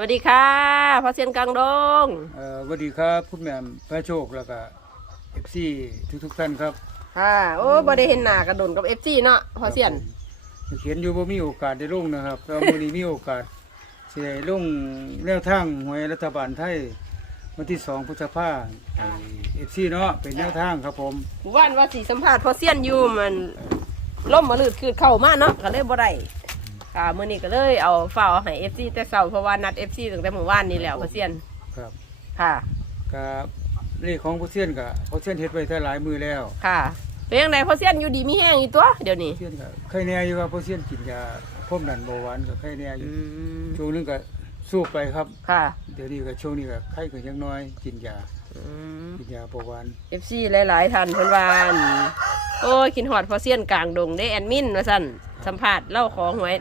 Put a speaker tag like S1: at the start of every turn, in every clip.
S1: วัสดีค่ะพ่อเซียนกลางดง
S2: เอ่อสวัสดีครับคุณแม่พระโชคแล้วก็เอฟซีทุกทุกๆท่านครับ
S1: ค่ะโอ้บ่ได้เห็นหน้ากระโดนกับเอฟซีเนาะพ่อเซียน
S2: ผมเขียนอยู่ว่ามีโอกาสได้ลงนะครับแล้วมื้อนี้มีโอกาสสิได้ลงแนวทางหวยรัฐบาลไทยวันที่2พฤษภาคมเอฟซีเนาะเป็นแนวทางครับผม
S1: ว่านว่าสีสัมภาษณ์พ่อเซียนอยู่มันล่มมาลืดคืดเข้ามาเนาะก็เลยบ่ได้ ค่ะมื้อนี้ก็เลยเอาฝ้าวให้เอฟซีแต่เช้าเพราะว่านัดเอฟซีตั้งแต่เมื่อวานนี้แล้วพ่อเซียน
S2: ครับ
S1: ค่ะ
S2: ก็เลขของผู้เซียนก็ผู้เซียนเฮ็ดไว้แต่หลายมือแล้ว
S1: ค่ะเป็นยังไงพ่อเซียนอยู่ดีมีแห้งอีกตัวเดี๋ยวนี้
S2: ผู้เซียนก็ไข้แน่อยู่ครับผู้เซียนกินยาพ่มดันเบาหวานก็ไข้แน่อ
S1: อื
S2: ยู่
S1: ม
S2: ช่วงนึงก็สู้ไปครับ
S1: ค่ะ
S2: เดี๋ยวนี้ก็ช่วงนี้ก็ไข้ก็ยังน้อยกินยา
S1: อืม
S2: กินยาเบาหวาน
S1: เอฟซีหลาย ๆท่านเพิ่นว่าอั่นโอ้ยกินหอดพอเซียนกลางดงได้แอดมินว่าสั่นสัมภาษณ์เล่าของหวย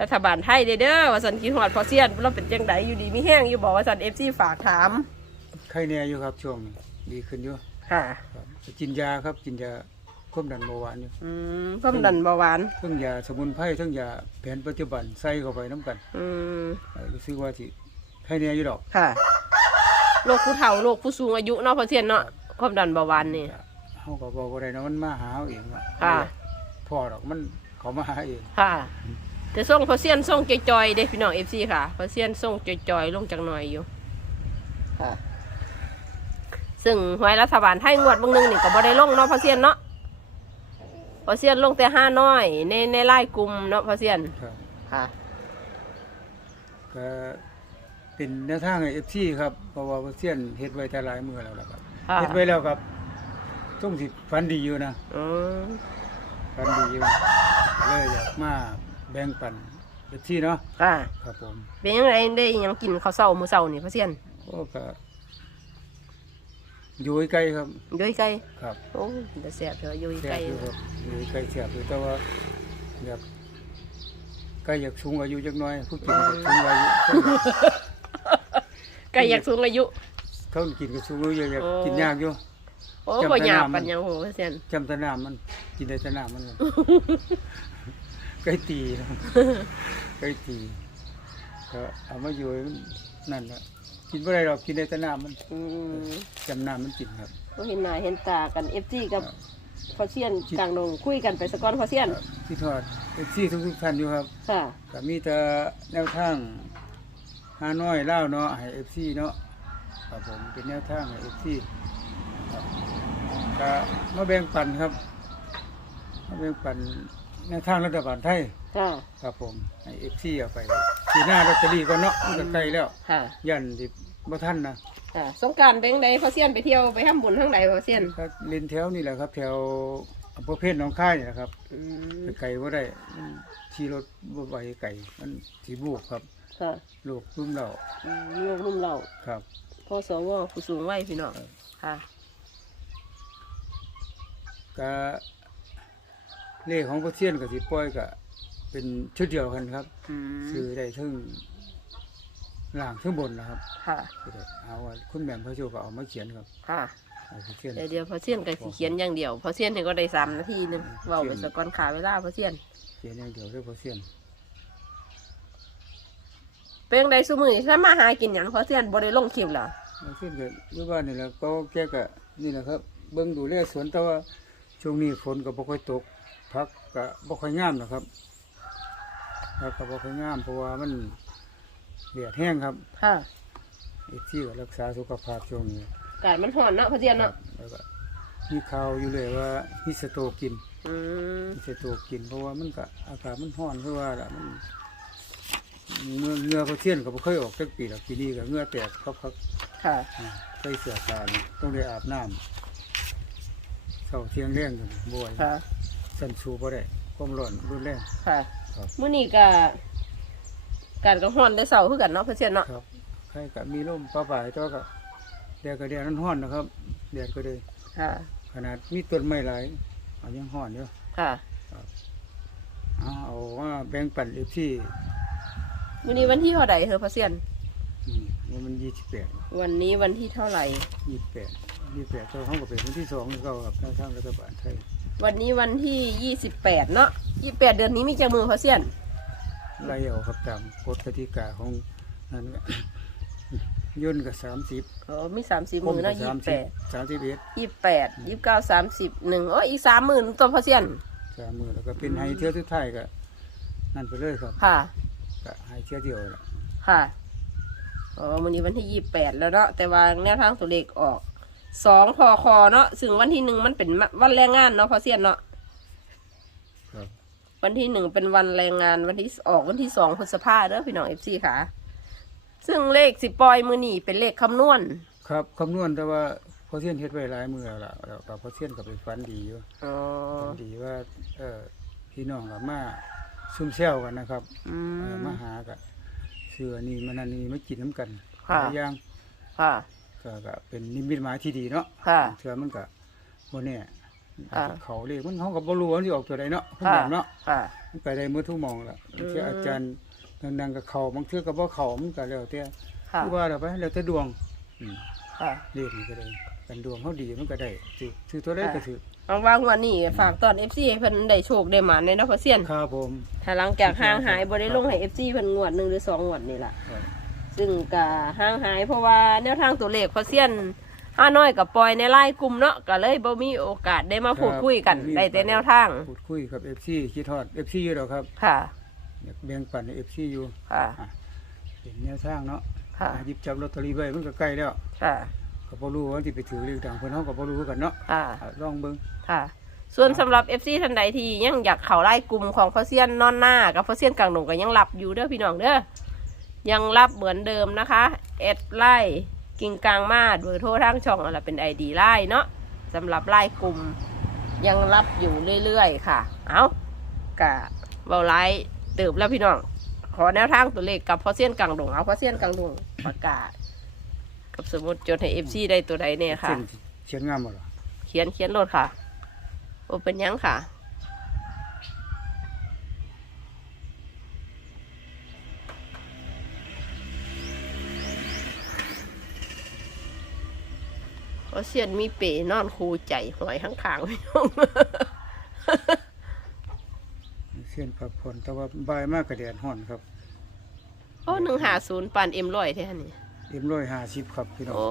S1: รัฐบาลไทยเด้อเด้อว่าสั่นกินหอดพอเซียนเราเป็นจังไดอยู่ดีมีแห้งอยู่บอกว่าสั่นเอฟซีฝากถาม
S2: ไข้แน่อยู่ครับช่วงนี้ดีขึ้นอยู่
S1: ค่ะ
S2: ครับกินยาครับกินยาควบดันเบาหวานอยู่
S1: อืมความดันเบาหวาน
S2: ทั้งยาสมุนไพรทั้งยาแผนปัจจุบันใส่เข้าไปน้ำกัน
S1: อืม
S2: เอ่อรู้สึกว่าที่ไข้แน่อยู่ดอก
S1: ค่ะโรคผู้เฒ่าโรคผู้สูงอายุเนาะพอเซียนเนาะความดันเบาหวานนี่
S2: เฮาก็บอกว่าได้เนาะมันมาหาเอาเองอะ
S1: ค่ะ
S2: พอดอกมันเขามาหาเอง
S1: ค่ะ แต่ส่งพอเซียนส่งจอยๆเด้พี่น้องเอฟซีค่ะพอเซียนส่งจอยๆลงจังหน่อยอยู่ค่ะ ซึ่งหวยรัฐบาลไทยงวดเบางหนึงนี่ก็บ่ได้ลงเนาะพอเซียนเนาะพอเซียนลงแต่ห้าน้อย ในในไล่กลุ่มเนาะพอเซียน
S2: ครับ
S1: ค่ะ
S2: ก็เป็นแนวทางให้ FC ครับเพราะว่าเซียนเฮ็ดไว้แต่หลายมื้อแล้วล่ะครับ
S1: ค่ะ
S2: เฮ็ดไว้แล้วครับต้องสิฝันดีอยู่นะ
S1: อืม
S2: ฝันดีอยู่เลยอยากมา แบ่งปัน FC เนาะ
S1: ค่ะ
S2: ครับผม
S1: เป็นยังไงได้หยังกินข้าวเช้ามื้อเช้านี่พอเซียน
S2: โอ้ก็อยู่ไกลครับ
S1: ย้อยไก่
S2: ครับ
S1: โอ้ยแต่แซ่บเถอะย้อย
S2: แซ่
S1: ไก่
S2: บอยู่ครับอยู่ไกลแซ่บอยู่แต่ว่าอยากใกล้อยากสูงอายุจักหน่อยผู้กินก็สูงอายุ
S1: ไก่อยากสูงอายุ
S2: เขากินก็สูงอายุอยาก
S1: โอ้
S2: กินยากอยู่
S1: โอ้
S2: จำ
S1: บ่
S2: แต่
S1: หยาบ
S2: น้ำมั
S1: ปั
S2: น
S1: นหยังโหพอเซียน
S2: จำแตะน้ำมันกินได้แต่น้ำมัน เลยไก่ตีนะไก่ตีก็เอามาอยู่ให้มันนั่นแหละกินไม่ได้หรอกกินได้แต่น้ำมัน
S1: อืม
S2: จำน้ำมันกินครับ
S1: ก็เห็นหน้าเห็นตากันเอฟซีกับพอเซียนกลางดงคุยกันไปสะก้อนพอเซียน
S2: ที่ทอดเอฟซีทุกๆท่านอยู่ครับ
S1: ค่ะ
S2: ก็มีแต่แนวทางหาน้อยเล่าวเนาะให้เอฟซีเนาะครับผมเป็นแนวทางให้เอฟซีครับก็มาแบ่งปันครับมาแบ่งปัน แนวทางรัฐบาลไทย
S1: ค่ะ
S2: ครับผมให้เอฟซีเอาไปสีหน้าลอตเตอรี่ก็เนาะมันก็ใกล้แล้ว
S1: ค่ะ
S2: ยันสิบ่ทันนะ
S1: ค่ะสงกรารเป็นจั่งใดพอเซียนไปเที่ยวไปทำบุญทั้งใดพอเซียน
S2: ก็เล่นแถวนี่แหละครับ แถวอำเภอเพชรหนองค่ายนี่แหละครับ
S1: อืม
S2: ไปไกลบ่ได้มันขี่รถบ่ไหวไกลมันสิบูบครับ
S1: ค่ะ
S2: โรครุ่มเหล่า
S1: อืมลูกนุ่มเรา
S2: ครับ
S1: พ่อสวผู้สูงวัยพี่น้องค่ะ
S2: ก็ เลขของพระเซียนกับสิปล่อยก็เป็นชุดเดียวกันครับ
S1: อืม
S2: ซื้อได้ทั้งล่างทั้งบนนะครับ
S1: ค่ะ
S2: ซื้อได้เอาว่าคุณแม่พระโชคก็เอามาเขียนครับ
S1: ค่ะ
S2: เอาพระเซียน
S1: เดี๋ยวเดี๋ยวพอเซียนก็สิเขียนอย่างเดียวพอเซียนเห็นก็ได้สามนาทีหนึงเว้าไปสะก้อนขาเวลาพอเซียน
S2: เขียนอย่างเดียวด้วยพระเซียน
S1: เป็นจั่งใดซุมื้อนี้ถ้ามาหากินหยังพอเซียนบ่ได้ลงคลิปเหรอ
S2: พระเซียนก็อยู่บ้านนี่แหละก็แกก็นี่แหละครับ เบิ่งดูแลสวนแต่ว่าช่วงนี้ฝนก็บ่ค่อยตก พักก็บ่ค่อยงามนะครับพักก็บ่ค่อยงามเพราะว่ามันแดดแห้งครับ
S1: ค่ะ
S2: อีกที่ก็รักษาสุขภาพช่วงนี้
S1: อากาศมันร้อนเนาะพอเซียน
S2: ครั
S1: เนาะ
S2: บแล้วก็มีข่าวอยู่เลยว่าฮิสโตรกกิน
S1: อืม
S2: ฮิสโตรกกิน เพราะว่ามันก็อากาศมันร้อนเพราะว่าล่ะมันเงื่อเงื่อพระเทียนก็บ่เคยออกสักปีหรอกปีนี้ก็เงื่อแตกครับครับ
S1: ค่ะ
S2: อืมใส่เสื้อผ้านี่ต้องได้อาบน้ำเช้าเที่ยงแรงกันบ่อย
S1: ค่ะ
S2: สั่นสูบ่ได้ความร้อนรุนแรง
S1: ค่ะ
S2: ครับ
S1: มื้อนี้ก็การก็ฮ้อนได้เช้าคือกันเนาะพอเซียนเนาะ
S2: ครับใครก็มีลมป้าป่ายแต่ว่าก็แดดก็แดดนั้นร้อนนะครับแดดก็เลย
S1: ค่ะ
S2: ขนาดมีต้นไม้หลายเอายังร้อนอยู่
S1: ค่ะ
S2: เอาเอาว่าแบ่งปันเอฟซี
S1: มื้อนี้วันที่เท่าใดเฮอพอเซียน
S2: ว่ามันยี่สิบแปด
S1: วันนี้วันที่เท่าไหร่
S2: ยี่สิบแปดยี่สิบแปดเท่าห้องกับเป็นวันที่สองนี่ก็กับทางทางรัฐบาลไทย
S1: วันนี้วันที่ยี่สิบแปดเนาะยี่แปดเดือนนี้มีจังมือพอเซียน
S2: ไล่เอาครับตามกฎกติกาของนั่นก็ย่นก็สามสิบ
S1: อ๋อมีสามสิบหมื่นเนาะยี่
S2: สาม
S1: สิบแป
S2: สิบ
S1: ด
S2: สามสิบเอ็ด
S1: ยี่สิบแปดยี่สิบเก้าสามสิบหนึ่งโอ้ยอีกสามหมื่นตัวพอเซียน
S2: สามมือแล้วก็เป็นไฮเที่ยวสุดท้ายก็นั่นไปเลยครับ
S1: ค่ะ
S2: ก็ไฮเที่ยวเดียวละ
S1: ค่ะอ๋อวันนี้วันที่ยี่สิบแปดแล้วเนาะแต่ว่าแนวทางตัวเลขออก สองพอคอเนาะซึ่งวันที่หนึ่งมันเป็นวันแรงงานเนาะพอเซียนเนาะ
S2: ครับ
S1: วันที่หนึ่งเป็นวันแรงงานวันที่ออกวันที่สองพฤษภาเด้อพี่น้องเอฟซีค่ะ ซึ่งเลขสิปล่อยมือนี่เป็นเลขคำนวณ
S2: ครับคำนวณแต่ว่าพอเซียนเฮ็ดไว้หลายมือแล้วล่ะแล้วก็พอเซียนก็ไปฝันดีอยู่
S1: อ๋อ
S2: ฝันดีว่า เออพี่น้องกับมาซุ่มแซวกันนะครับ
S1: อื
S2: เออ
S1: ม
S2: มาหากันเสือนี่มันอันนี้มากินน้ำกัน
S1: ค่ะ
S2: หลายอย่าง
S1: ค่ะ
S2: ก็ก็เป็นนิมิตหมายที่ดีเนาะ
S1: ค่ะ
S2: เถื่อมันก็บ่แน่
S1: ค่ะ
S2: เขาเรียกมันเขาก็บ่รู้ว่ามันสิออกตัวใดเนาะคุณ
S1: ค่ะ
S2: แม่เนาะ
S1: ค่ะ
S2: มันไปได้หมือทุกหมองละ
S1: อืม
S2: เที่ยอาจารย์ดังๆกับเขาบางเทื่อก็บ่เขามันก็แล้วแต่
S1: ค่ะ
S2: คือว่าแล้วไปแล้วแต่ดวงอืม
S1: ค่ะ
S2: เรียกนี่ก็ได้กันดวงเขาดีมันก็ได้ถือถือตัวได้ก็ถือ
S1: เอาว่างวันนี้ฝากตอนเอฟซีให้เพิ่นได้โชคได้หมาในเนาะพอเซียน
S2: ครับผม
S1: ถ้าหลังจากห่างหายบ่ได้ลงให้เอฟซีเพิ่นงวดหนึ่งหรือสองงวดนี่ล่ะ
S2: ครับ
S1: ซึ่งก็ห่างหายเพราะว่าแนวทางตัวเลขพอเซียนห้าน้อยกับปล่อยในไลน์กลุ่มเนาะก็เลยบ่มีโอกาสได้มาพูดคุยกันได้แต่แนวทาง
S2: พูดคุยกับ FC คิดฮอด FC อยู่ดอกครับ
S1: ค่ะ
S2: อยากแบ่งปันให้ FC อยู่
S1: ค่ะ
S2: เป็นแนวทางเนาะ
S1: ค่ะ
S2: หยิบจับลอตเตอรี่ไว้มันก็ใกล้แล้ว
S1: ค่ะ
S2: ก็บ่รู้ว่าสิไปถือเลขดังเพิ่นเฮาก็บ่รู้กันเนาะ
S1: ค่ะ
S2: อะลองเบิ่ง
S1: ค่ะส่วนสำหรับ FC ท่านใดที่ยังอยากเข้าไล่กลุ่มของพอเซียนนอนหน้ากับพอเซียนกลางหนงก็ยังรับอยู่เด้อพี่น้องเด้อ ยังรับเหมือนเดิมนะคะเอ็ดไล่กิ่งกลางมาดเบอร์โทรทางช่องอะไรเป็นไอดีไล่เนาะสำหรับไล่กลุ่มยังรับอยู่เรื่อยๆค่ะ เอากะเบาไล่เติบแล้วพี่น้อง ขอแนวทางตัวเลขกับพอเซียนกลางดงเอาพอเซียนกลางดงประกาศ กับสมมติจดให้เอฟซีได้ตัวใดเนี่ยค่ะ
S2: เขียนเขียนงามบ่ล่ะ
S1: เขียนเขียนโลดค่ะโอเป็นหยังค่ะ เพราะเสียนมีเป๋นอนคูใจหอยข้างขางๆพี่น้อง
S2: เขียนพักผ่อนแต่ว่าบ่ายมากก็แดดร้อนครับ
S1: โอ้หนึ่งหาศูนย์ปานเอ็มร้อยแท่นี่
S2: เอ็ม150ครับพี่น้อง
S1: โอ้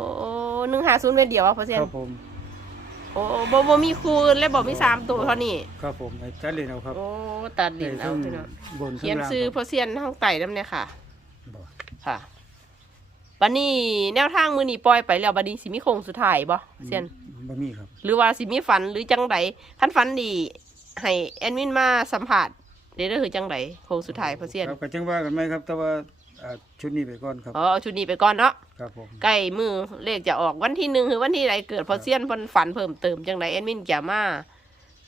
S1: หนึ่งหาศูนย์เม็ดเดียวอะเพราะเสียน
S2: ครับผม
S1: โอ้บ่บ่มีคูณและบ่มีสามตัวเท่านี้
S2: ครับผมให้จัดเลยเอาครับ
S1: โอ้ตัดดิน
S2: ได้
S1: เอา
S2: ทั้ง
S1: พี่น้อง
S2: บน
S1: เขียน
S2: ทั้งล่าง
S1: ซื้อ
S2: ครับ
S1: เพราะเสียนห้องไต่น้ำเนี่ยค่ะ
S2: บ่
S1: ค่ะ บันนี้แนวทางมือนี้ปล่อยไปแล้วบันนี้สิมีโคงสุดท้ายบ่เซียน
S2: บ่มีครับ
S1: หรือว่าสิมีฝันหรือจังใดคันฝันดีให้แอดมินมาสัมผัสเดี๋ยวเด้อคือจังใดโคงสุดท้ายเพราะเซียน
S2: ครับก็จังว่ากันไหมครับ แต่ว่าอ่าชุดนี้ไปก่อนครับ
S1: อ๋อเอาชุดนี้ไปก่อนเนาะ
S2: ครับผม
S1: ใกล้มือเลขจะออกวันที่หนึ่งหรือวันที่ใดเกิดเพอเซียนเพิ่นฝันเพิ่มเติมจังใดแอดมินจะมา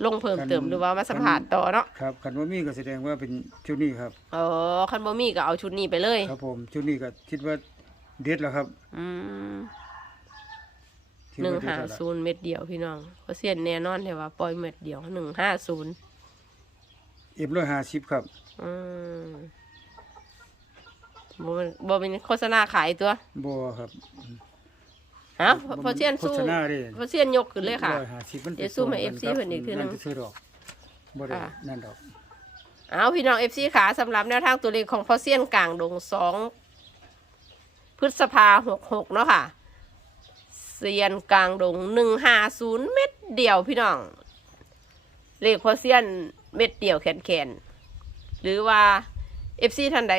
S1: ลงเพิ่มเติมหรือว่ามาสัมผัสต่อเนาะ
S2: ครับคันว่ามีก็แสดงว่าเป็นชุดนี้ครับ
S1: อ๋อคันบ่มีก็เอาชุดนี้ไปเลย
S2: ครับผมชุดนี้ก็คิดว่า เด็ดแล้วครับ
S1: อืม
S2: คิด
S1: หนึ่ง
S2: ว่าเด็ด
S1: ห้า
S2: แล้วล่ะ
S1: ศูนย์เม็ดเดียวพี่น้องเพราะเสียนแน่นอนเลยว่าปล่อยเม็ดเดียวหนึ่งห้าศูนย์
S2: เอ็มร้อยห้าสิบครับ
S1: อืมบ่เป็นบ่เป็นโฆษณาขายตัว
S2: บัวครับ
S1: ฮะเพอเสียนสู้
S2: โฆษณาเด้
S1: เพอเสียนยกขึ้นเลยค่ะ
S2: ร้อยห้าสิบมัน
S1: เดี๋ยวสู้มา FC เพิ่นอีกทีหนึ่ง
S2: นั่นซื้อดอกบ่ได้
S1: ค่ะ
S2: นั่นดอก
S1: เอาพี่น้องเอฟซีขาสำหรับแนวทางตัวเลขของพอเซียนกลางดงสอง พฤษภาหกหกเนาะค่ะเซียนกลางดงหนึ่งห้าศูนย์เม็ดเดียวพี่น้อง เลขพอเซียนเม็ดเดียวแขนแขนๆหรือว่าเอฟซีท่านใด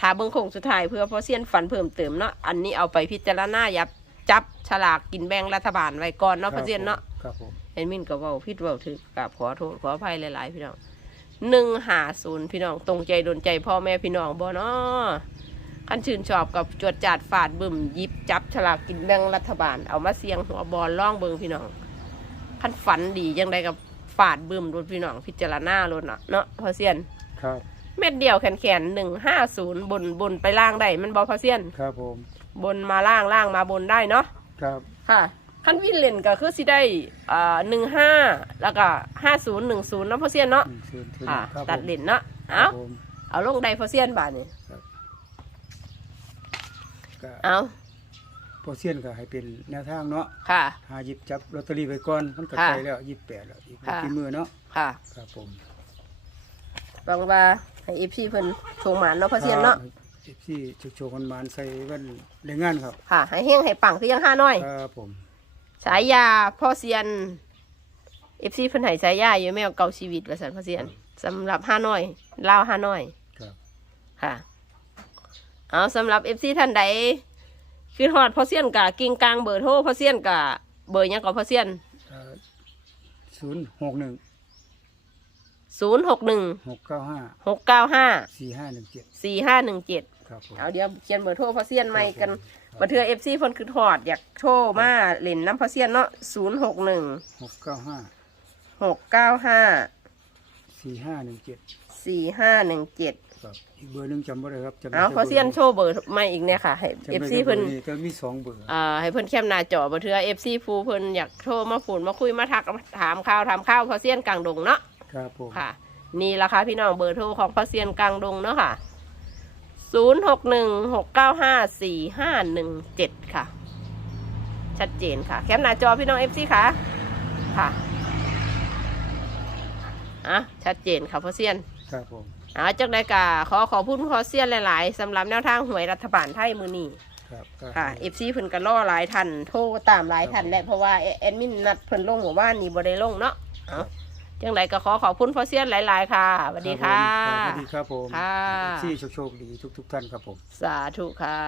S1: ถามเบิ้งโคงสุดท้ายเพื่อพอเซียนฝันเพิ่มเติมเนาะอันนี้เอาไปพิจารณายับจับฉลากกินแบ่งรัฐบาลไว้ก่อนเนาะพอเซียนเนาะ
S2: ครับผม
S1: เอ็นมินก็เว่าพิดเว่าถือกราบขอโทษขออภัยหลาย ๆ พี่น้องหนึ่งหาศูนย์พี่น้องตรงใจโดนใจพ่อแม่พี่น้องบ่เนาะ ขั้นชื่นชอบกับจวดจาดฝาดบึมหยิบจับฉลากกินแบ่งรัฐบาล เอามาเสียงหัวบอลล่องเบิงพี่น้องขั้นฝันดียังไงกับฝาดบึมรถพี่น้องพิจารณารถเนาะเนาะพอเซียน
S2: ครับ
S1: เม็ดเดียวแขนแขนหนึ่งห้าศูนย์บนบนไปล่างได้มันบอพอเซียน
S2: ครับผม
S1: บนมาล่างล่างมาบนได้เนาะ
S2: ครับ
S1: ค่ะขั้นวินเลนก็คือสิได้อ่าหนึ่งห้าแล้วก็ห้าศูนย์หนึ่งศูนย์เนาะพอเซียนเนาะ
S2: อืมเชิญเชิญ
S1: ค่ะ
S2: ครับ
S1: ตัด
S2: ผม
S1: เลนเนาะ
S2: ครั
S1: เอา
S2: บผม
S1: เอาลงไดพอเซียนบาทนี่
S2: ก็
S1: เอา
S2: พอเซียนก็ให้เป็นแนวทางเนาะ
S1: ค่ะ
S2: หาหยิบจับลอตเตอรี่ไปก่อนมันก็
S1: ค่ะ
S2: ใกล้แล้วยี่สิบแปดแล้วอีกไม่
S1: ค่ะ
S2: กี่มือเนาะ
S1: ค่ะ
S2: ครับผม
S1: หวังว่าให้เอฟซีเพิ่นโชงหมานเนาะพอเซียนเนาะ
S2: ครับเอฟซีโชว์กันมานใส่กันแรงงานครับ
S1: ค่ะ ให้เฮงให้ปังคือยังห้าน้อย
S2: ครับผม
S1: ฉายาพ่อเซียนเอฟซีเพิ่นให้ฉายาอยู่แมวเก่าชีวิตว่าสันพ่อเซียนสำหรับห้าน้อยลาวห้าน้อย
S2: ครับ
S1: ค่ะ เอาสำหรับเอฟซีท่านใดคือฮอดพ่อเซียนกะกิ่งกลางเบอร์โทรพ่อเซียนกะเบอร์หยังก่อนพ่อเซียน
S2: ศูนย์หกหนึ่ง
S1: ศูนย์หกหนึ่ง
S2: หกเก้าห้า
S1: หกเก้าห้า
S2: สี่ห้าหนึ่งเจ็ด
S1: สี่ห้าหนึ่งเจ็ด
S2: ครับผม
S1: เอาเดี๋ยวเขียนเบอร์โทรพ่อเซียนใหม่กัน
S2: ครับ
S1: บัเทือเอฟซีเพิ่นคือฮอดอยากโทรมาเล่นน้ำพ่อเซียนเนาะศูนย์หกหนึ่ง
S2: หกเก้าห้า
S1: หกเก้าห้า
S2: สี่ห้าหนึ่งเจ็ด
S1: สี่ห้าหนึ่งเจ็ด
S2: ครับอีกเบอร์หนึงจำไม่ได้ครับจำได้
S1: เอา
S2: แต่
S1: พ่อเซียนโชว์เบอร์ใหม่อีกเนี่ยค่ะให้
S2: จำ
S1: เอ
S2: ได้
S1: ฟซี
S2: แต่บอ
S1: เพิ่น
S2: ร์แต่มีสองเบอร์
S1: อ่าให้เพิ่นแคมหน้าจอบ่เทื่อ FC ฟูเพิ่นอยากโทรมาฝุ่นมาคุยมาทักถามข่าวถามข้าวพอเซียนกลางดงเนาะ
S2: ครับผม
S1: ค่ะ นี่ละค่ะพี่น้องเบอร์โทรของพอเซียนกลางดงเนาะค่ะ 0616954517 ค่ะ ชัดเจนค่ะ แคมหน้าจอพี่น้อง FC ค่ะ ค่ะ อะ ชัดเจนค่ะพอเซียน
S2: ครับผม
S1: อ่าจากใดกาขอขอบคุณพอเซียนหลายๆสำหรับแนวทางหวยรัฐบาลไทยมือนี้
S2: ครับครับ
S1: ค่ะเอฟซีเพิ่นก็ล่อหลายทันโทรตามหลายทันแหละเพราะว่าแอดมินนัดเพิ่นลงหมู่บ้านนี่บ่ได้ลงเนาะเอาจังไดก็ขอขอบคุณพ่อเซียนหลาย ๆ ค่ะสวัสดีค่ะ
S2: ครับผมสวัสดีครับผม
S1: ค่ะ
S2: ที่โชคดีทุก ๆ ท่านครับผม
S1: สาธุค่ะ